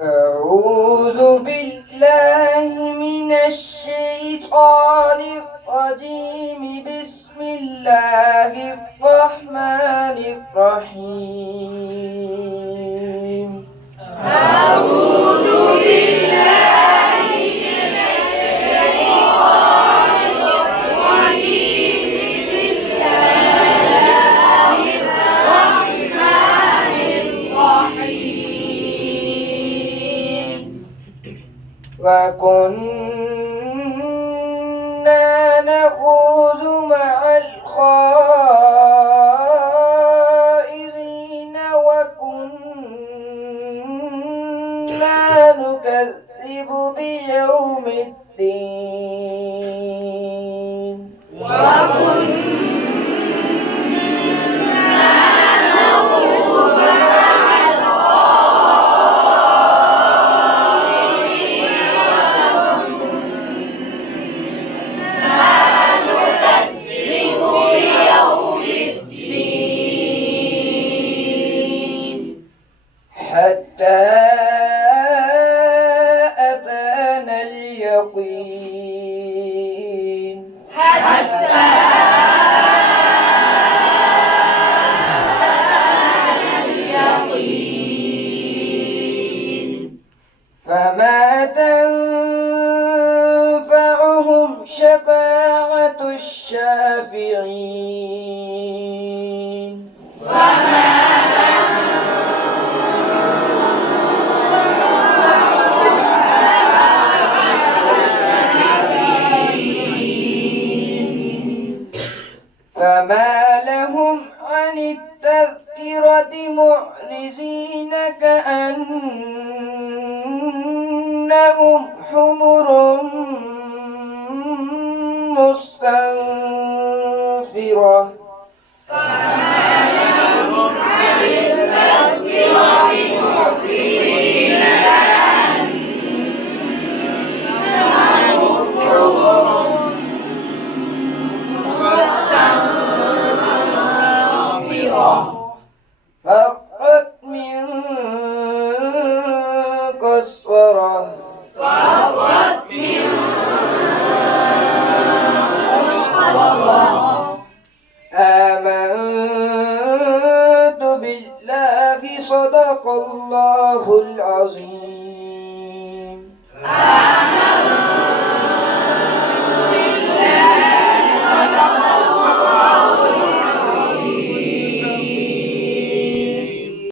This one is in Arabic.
أعوذ بالله من الشيطان الرجيم. بسم الله الرحمن الرحيم. أعوذ بالله من الشيطان الرجيم. بسم الله الرحمن الرحيم. وكنا نخوض مع الخائضين وكنا نكذب بيوم الدين. حتى أتانا اليقين. فما تنفعهم شفاعة الشافعين. فما لهم عن التذكرة معرضين كأنهم حمر مستنفرة. فرت من قسورة. آمنت بالله صدق الله العظيم.